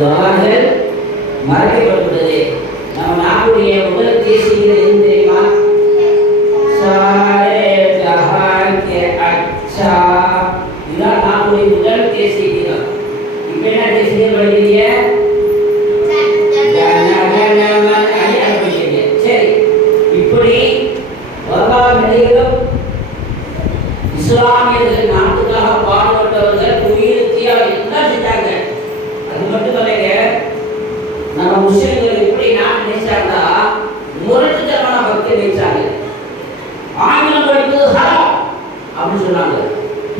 யார்கள் மறைக்கப்பட்டுள்ளது நம் நாட்டுடைய முதல் தேசிய முஸ்லிம்கள் எப்படி நான் நினைச்சாங்கன்னா முரட்டுத்தனமான பக்தி நினைச்சாங்க. ஆங்கிலம் படிப்பது ஹரம் அப்படின்னு சொன்னாங்க.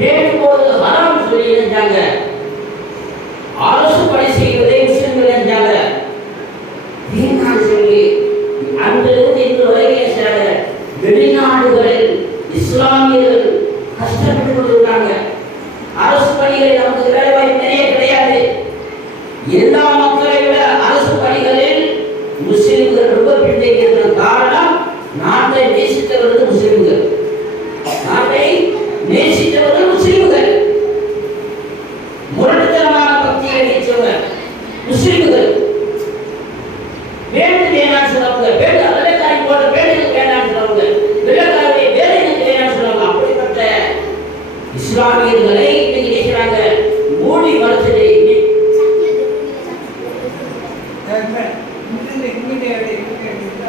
பேசும்போது ஹரம் சொல்லி நினைச்சாங்க. அரசு பணி செய்வதை முஸ்லிம்கள் நினைச்சாங்க. தீர்மானம் சொல்லி அன்றிலிருந்து இன்று வரைக்கும் சில வெளிநாடுகளில் இஸ்லாமியர்கள் கஷ்டப்பட்டு கொண்டிருக்காங்க அரசு பணிகளில் நமக்கு வேலை வாய்ப்பு நிறைய கிடையாது. எல்லா da primeira andar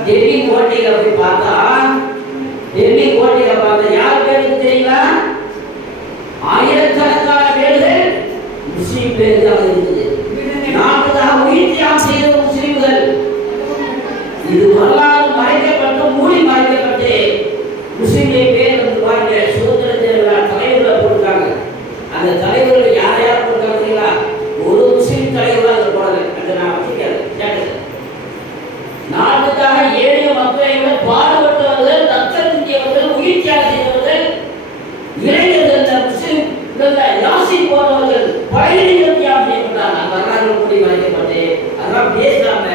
டெல்லி கோட்டையில போய் பார்த்தா டெல்லி கோட்டையில பார்த்தா யார் பேருக்கு தெரியல ஆயிரக்கணக்கான பேர்கள் முஸ்லீம் பேருக்கு போன்றவர்கள் பழையிலும் தியாகம் செய்யப்பட்டாங்க வரலாறு கூடி மறைக்கப்பட்டு அதெல்லாம் பேசாம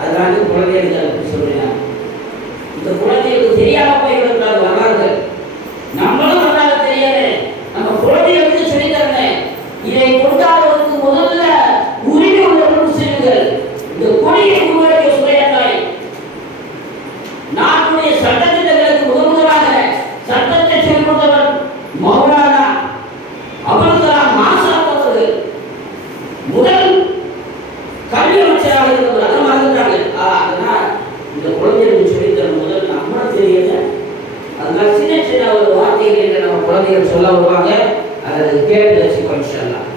அதனால குழந்தைகளுக்கு சொல்றேன் இந்த குழந்தைகளுக்கு தெரியாம போய்விடக்கூடாது வரலாறுகள். நம்மளும் வரலாறு தெரியாது. நம்ம குழந்தைகளுக்கு சொல்லி தரணும் இதை கொண்டாடுவதற்கு முதல்ல உரிமை உள்ளவர்கள் செல்லுங்கள் இந்த கொடியை உருவாக்கிய சுயத்தாய் நாட்டுடைய சட்டத்திட்டங்களுக்கு முதல் முதலாக சட்டத்தை செயல்படுத்தவர் மௌன சின்ன சின்ன ஒரு வார்த்தைகள் என்று நம்ம குழந்தைகள் சொல்ல வருவாங்க. அதை கேட்டு வச்சுக்கோ சொல்லலாம்